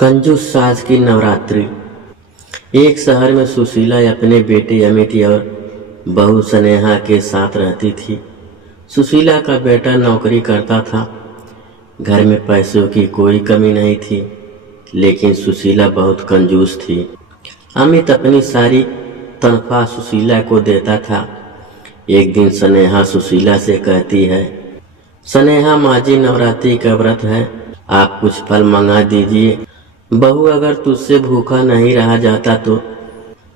कंजूस सास की नवरात्रि। एक शहर में सुशीला अपने बेटे अमित और बहू स्नेहा के साथ रहती थी। सुशीला का बेटा नौकरी करता था। घर में पैसों की कोई कमी नहीं थी, लेकिन सुशीला बहुत कंजूस थी। अमित अपनी सारी तनख्वाह सुशीला को देता था। एक दिन स्नेहा सुशीला से कहती है, स्नेहा माजी नवरात्रि का व्रत है, आप कुछ फल मंगा दीजिए। बहू, अगर तुझसे भूखा नहीं रहा जाता तो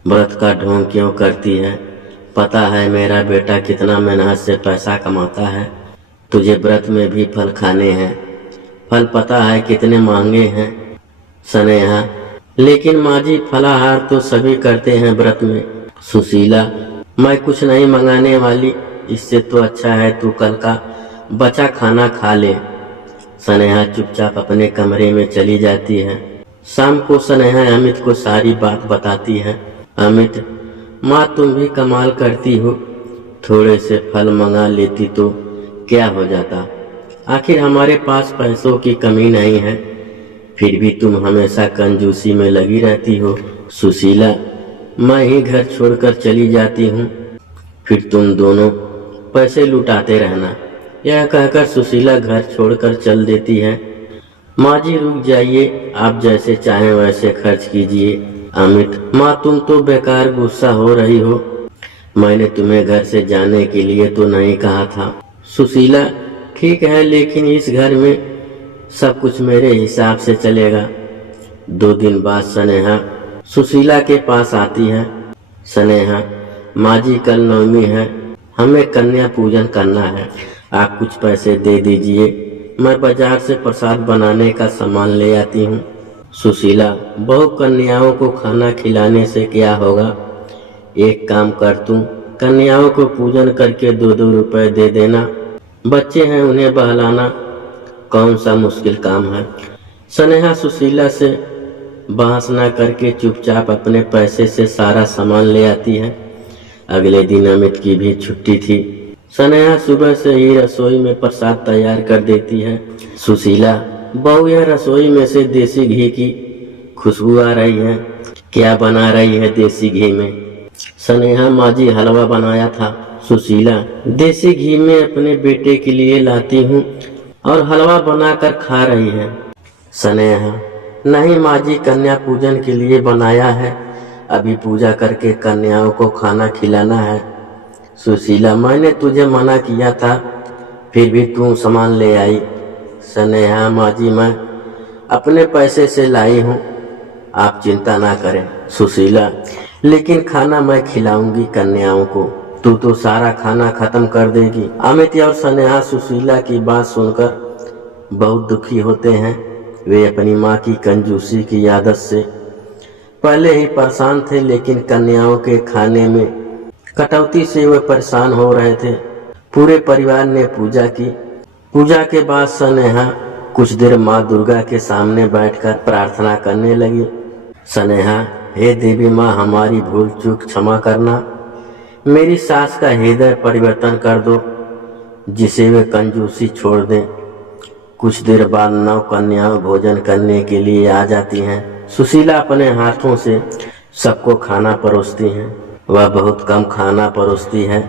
व्रत का ढोंग क्यों करती है? पता है मेरा बेटा कितना मेहनत से पैसा कमाता है। तुझे व्रत में भी फल खाने हैं। फल पता है कितने महंगे हैं। स्नेहा, लेकिन माँ जी फलाहार तो सभी करते हैं व्रत में। सुशीला, मैं कुछ नहीं मंगाने वाली, इससे तो अच्छा है तू कल का बचा खाना खा ले। स्नेहा चुपचाप अपने कमरे में चली जाती है। शाम को स्नेहा अमित को सारी बात बताती है। अमित, माँ तुम भी कमाल करती हो, थोड़े से फल मंगा लेती तो क्या हो जाता। आखिर हमारे पास पैसों की कमी नहीं है, फिर भी तुम हमेशा कंजूसी में लगी रहती हो। सुशीला, मैं ही घर छोड़कर चली जाती हूँ, फिर तुम दोनों पैसे लुटाते रहना। यह कहकर सुशीला घर छोड़कर चल देती है। माँ जी रुक जाइए, आप जैसे चाहें वैसे खर्च कीजिए। अमित, माँ तुम तो बेकार गुस्सा हो रही हो, मैंने तुम्हें घर से जाने के लिए तो नहीं कहा था। सुशीला, ठीक है, लेकिन इस घर में सब कुछ मेरे हिसाब से चलेगा। 2 दिन बाद स्नेहा सुशीला के पास आती है। स्नेहा, माँ जी कल नवमी है, हमें कन्या पूजन करना है, आप कुछ पैसे दे दीजिए, मैं बाजार से प्रसाद बनाने का सामान ले आती हूँ। सुशीला, बहु कन्याओं को खाना खिलाने से क्या होगा? एक काम कर, तुम कन्याओं को पूजन करके 2-2 रुपए दे देना। बच्चे हैं, उन्हें बहलाना कौन सा मुश्किल काम है। स्नेहा सुशीला से बहस न करके चुपचाप अपने पैसे से सारा सामान ले आती है। अगले दिन अमित की भी छुट्टी थी। स्नेहा सुबह से ही रसोई में प्रसाद तैयार कर देती है। सुशीला, बहू यह रसोई में से देसी घी की खुशबू आ रही है, क्या बना रही है देसी घी में? स्नेहा, माँ जी हलवा बनाया था। सुशीला, देसी घी में अपने बेटे के लिए लाती हूँ और हलवा बनाकर खा रही है। स्नेहा, नहीं माँ जी, कन्या पूजन के लिए बनाया है, अभी पूजा करके कन्याओं को खाना खिलाना है। सुशीला, मैंने तुझे मना किया था, फिर भी तू सामान ले आई। स्नेहा, माँ जी मैं अपने पैसे से लाई हूँ, आप चिंता ना करें। सुशीला, लेकिन खाना मैं खिलाऊंगी कन्याओं को, तू तो सारा खाना खत्म कर देगी। अमित और स्नेहा सुशीला की बात सुनकर बहुत दुखी होते हैं। वे अपनी माँ की कंजूसी की आदत से पहले ही परेशान थे, लेकिन कन्याओं के खाने में कटौती से वे परेशान हो रहे थे। पूरे परिवार ने पूजा की। पूजा के बाद स्नेहा कुछ देर माँ दुर्गा के सामने बैठकर प्रार्थना करने लगी। स्नेहा, हे देवी माँ, हमारी भूल चूक क्षमा करना, मेरी सास का हृदय परिवर्तन कर दो, जिसे वे कंजूसी छोड़ दें। कुछ देर बाद 9 कन्याएं भोजन करने के लिए आ जाती हैं। सुशीला अपने हाथों से सबको खाना परोसती हैं। वह बहुत कम खाना परोसती है।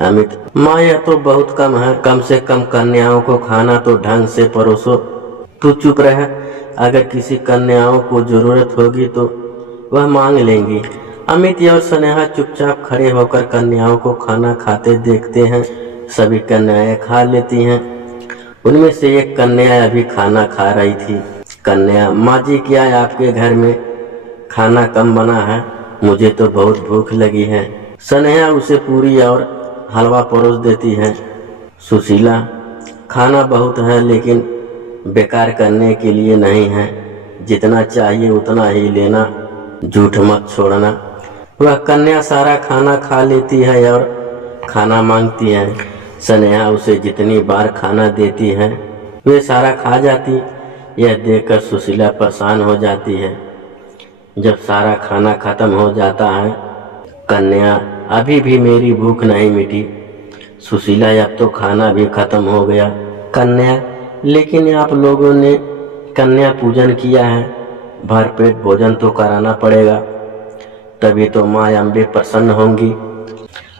अमित, माँ यह तो बहुत कम है, कम से कम कन्याओं को खाना तो ढंग से परोसो। तू चुप रह, अगर किसी कन्याओं को जरूरत होगी तो वह मांग लेंगी। अमित और स्नेहा चुपचाप खड़े होकर कन्याओं को खाना खाते देखते हैं। सभी कन्याएं खा लेती हैं। उनमें से एक कन्या अभी खाना खा रही थी। कन्या, माँ जी क्या आपके घर में खाना कम बना है? मुझे तो बहुत भूख लगी है। स्नेहा उसे पूरी और हलवा परोस देती है। सुशीला, खाना बहुत है, लेकिन बेकार करने के लिए नहीं है, जितना चाहिए उतना ही लेना, झूठ मत छोड़ना। वह कन्या सारा खाना खा लेती है और खाना मांगती है। स्नेहा उसे जितनी बार खाना देती है वे सारा खा जाती। यह देखकर सुशीला परेशान हो जाती है। जब सारा खाना खत्म हो जाता है, कन्या, अभी भी मेरी भूख नहीं मिटी। सुशीला, अब तो खाना भी खत्म हो गया। कन्या, लेकिन आप लोगों ने कन्या पूजन किया है, भरपेट भोजन तो कराना पड़ेगा, तभी तो माँ अम्बे प्रसन्न होंगी।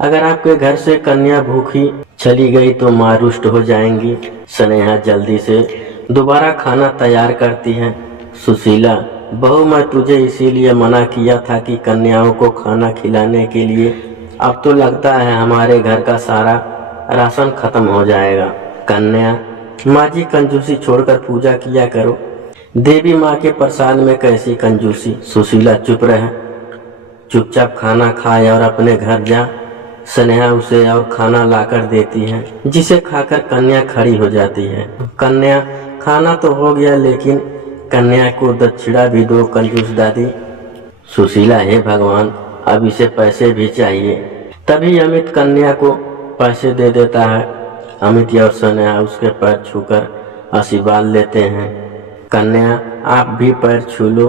अगर आपके घर से कन्या भूखी चली गई तो माँ रुष्ट हो जाएंगी। स्नेहा जल्दी से दोबारा खाना तैयार करती है। सुशीला, बहू मैं तुझे इसीलिए मना किया था कि कन्याओं को खाना खिलाने के लिए। अब तो लगता है हमारे घर का सारा राशन खत्म हो जाएगा। कन्या, माँ जी कंजूसी छोड़कर पूजा किया करो। देवी माँ के प्रसाद में कैसी कंजूसी। सुशीला चुप रहे, चुपचाप खाना खाए और अपने घर जा। स्नेहा उसे और खाना लाकर देती है, जिसे खाकर कन्या खड़ी हो जाती है। कन्या, खाना तो हो गया, लेकिन कन्या को दक्षिणा भी दो कंजूस दादी। सुशीला, हे भगवान, अब इसे पैसे भी चाहिए। तभी अमित कन्या को पैसे दे देता है। अमित और स्नेहा उसके पैर छूकर आशीर्वाद लेते हैं। कन्या, आप भी पैर छू लो,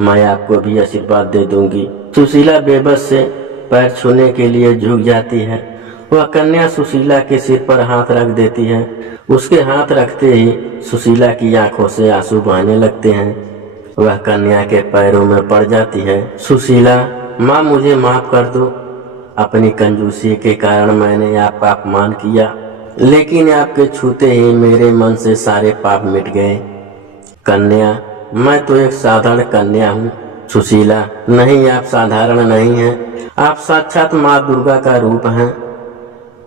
मैं आपको भी आशीर्वाद दे दूंगी। सुशीला बेबस से पैर छूने के लिए झुक जाती है। वह कन्या सुशीला के सिर पर हाथ रख देती है। उसके हाथ रखते ही सुशीला की आंखों से आंसू बहने लगते हैं। वह कन्या के पैरों में पड़ जाती है। सुशीला, माँ मुझे माफ कर दो, अपनी कंजूसी के कारण मैंने आपका अपमान किया, लेकिन आपके छूते ही मेरे मन से सारे पाप मिट गए। कन्या, मैं तो एक साधारण कन्या हूँ। सुशीला, नहीं, आप साधारण नहीं हैं, आप साक्षात माँ दुर्गा का रूप हैं।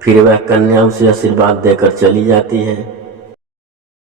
फिर वह कन्या उसे आशीर्वाद देकर चली जाती है।